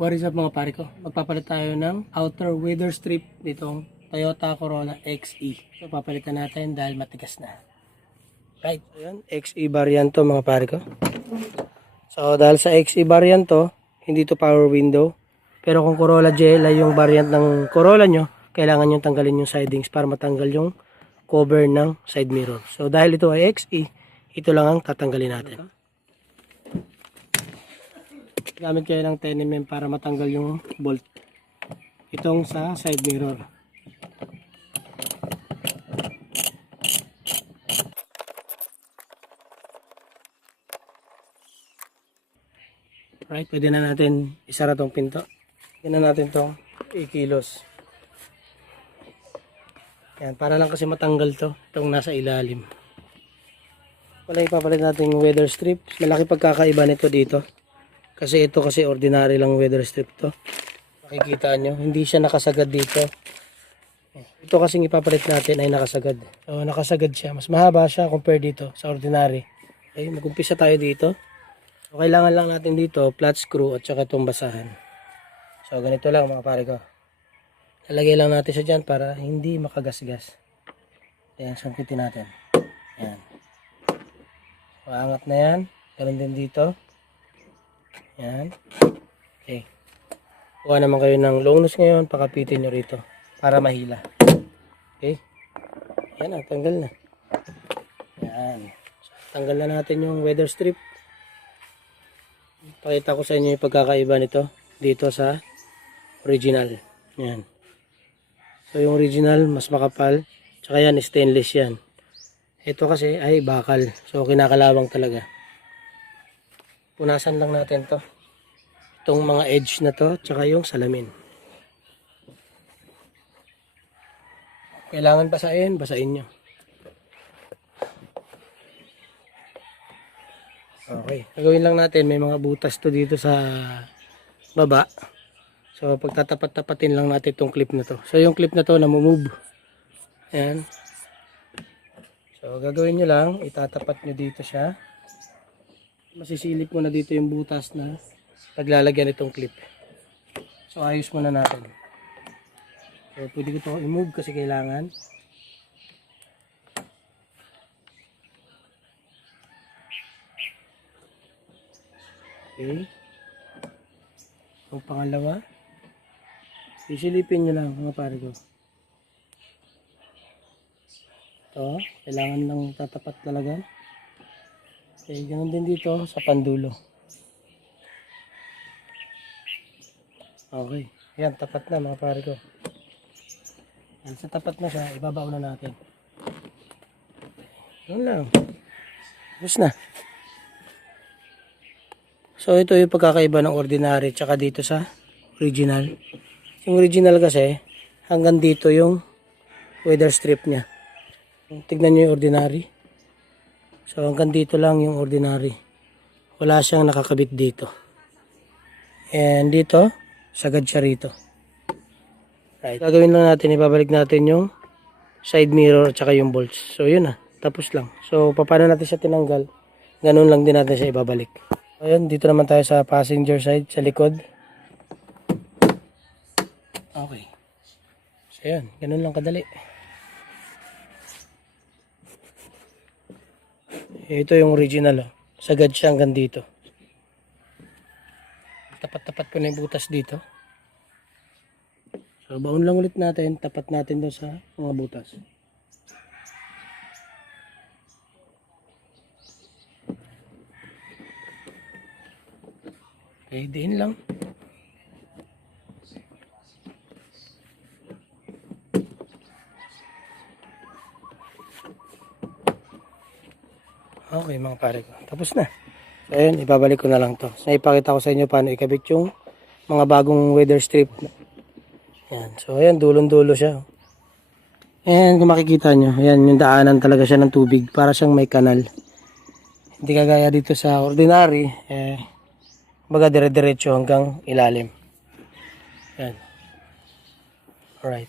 What is up mga pare ko? Magpapalit tayo ng outer weather strip nitong Toyota Corolla XE. So papalitan natin dahil matigas na. Right. Ayan, XE variant to mga pare ko. So dahil sa XE variant to, hindi to power window. Pero kung Corolla GL ay yung variant ng Corolla nyo, kailangan nyo tanggalin yung sidings para matanggal yung cover ng side mirror. So dahil ito ay XE, ito lang ang tatanggalin natin. Gamit kayo ng 10mm para matanggal yung bolt. Itong sa side mirror. Right, pwede na natin isara tong pinto. Pwede na natin tong ikilos. Yan, para lang kasi matanggal to, itong nasa ilalim. Wala ipapalit natin weather strip. Malaki pagkakaiba nito dito. Kasi ito kasi ordinary lang weather strip to. Makikita nyo, hindi siya nakasagad dito. Ito kasing ipapalit natin ay nakasagad. So, nakasagad siya. Mas mahaba siya compare dito sa ordinary. Okay, mag-umpisa tayo dito. So, kailangan lang natin dito, flat screw at saka itong basahan. So, ganito lang mga pare ko. Lalagay lang natin siya dyan para hindi makagasgas. Ayan, sangkitin natin. Ayan. Maangat na yan. Ganun din dito. Ayan. Okay. Kuha naman kayo ng long nose ngayon. Pakapitin nyo rito. Para mahila. Okay. Ayan na. Tanggal na. Ayan. So, tanggal na natin yung weather strip. Pakita ko sa inyo yung pagkakaiba nito. Dito sa original. Ayan. So yung original mas makapal. Tsaka yan stainless yan. Ito kasi ay bakal. So kinakalawang talaga. Punasan lang natin to. Itong mga edge na to. Tsaka yung salamin. Kailangan basahin. Basahin nyo. Okay. Gagawin lang natin. May mga butas to dito sa baba. So, pagtatapat-tapatin lang natin itong clip na to. So, yung clip na to, namumove. Ayan. So, gagawin nyo lang, itatapat nyo dito siya. Masisilip mo na dito yung butas na paglalagyan itong clip. So, ayos muna natin. So, pwede ko ito i-move kasi kailangan. Okay. Yung pangalawa. Sisilipin nyo lang mga pare ko. Ito, kailangan lang tatapat talaga. Okay, ganun din dito sa pandulo. Okay, yan, tapat na mga pare ko. Yan, sa tapat na siya, ibabaw na natin. Yun lang. Tapos na. So, ito yung pagkakaiba ng ordinary tsaka dito sa original. Yung original kasi, hanggang dito yung weather strip niya. Tignan nyo yung ordinary. So hanggang dito lang yung ordinary. Wala siyang nakakabit dito. And dito, sagad siya rito. Right. Gagawin lang natin, ibabalik natin yung side mirror at saka yung bolts. So yun na, tapos lang. So paano natin siya tinanggal? Ganun lang din natin siya ibabalik. Ayun, dito naman tayo sa passenger side, sa likod. Okay. So yun, ganun lang kadali. Ito yung original. Oh. Sagad siya hanggang dito. Tapat-tapat ko na yung butas dito. So, baon lang ulit natin. Tapat natin doon sa mga butas. Okay, diin lang. Okay mga pare ko. Tapos na. So ayun, ibabalik ko na lang to. So ipakita ko sa inyo paano ikabit yung mga bagong weather strip. Yan. So ayan, dulong-dulo siya. Ayan, kung makikita nyo, ayan, yung daanan talaga siya ng tubig. Para siyang may kanal. Hindi kagaya dito sa ordinary, eh, baga dire-diretso hanggang ilalim. Yan. Alright.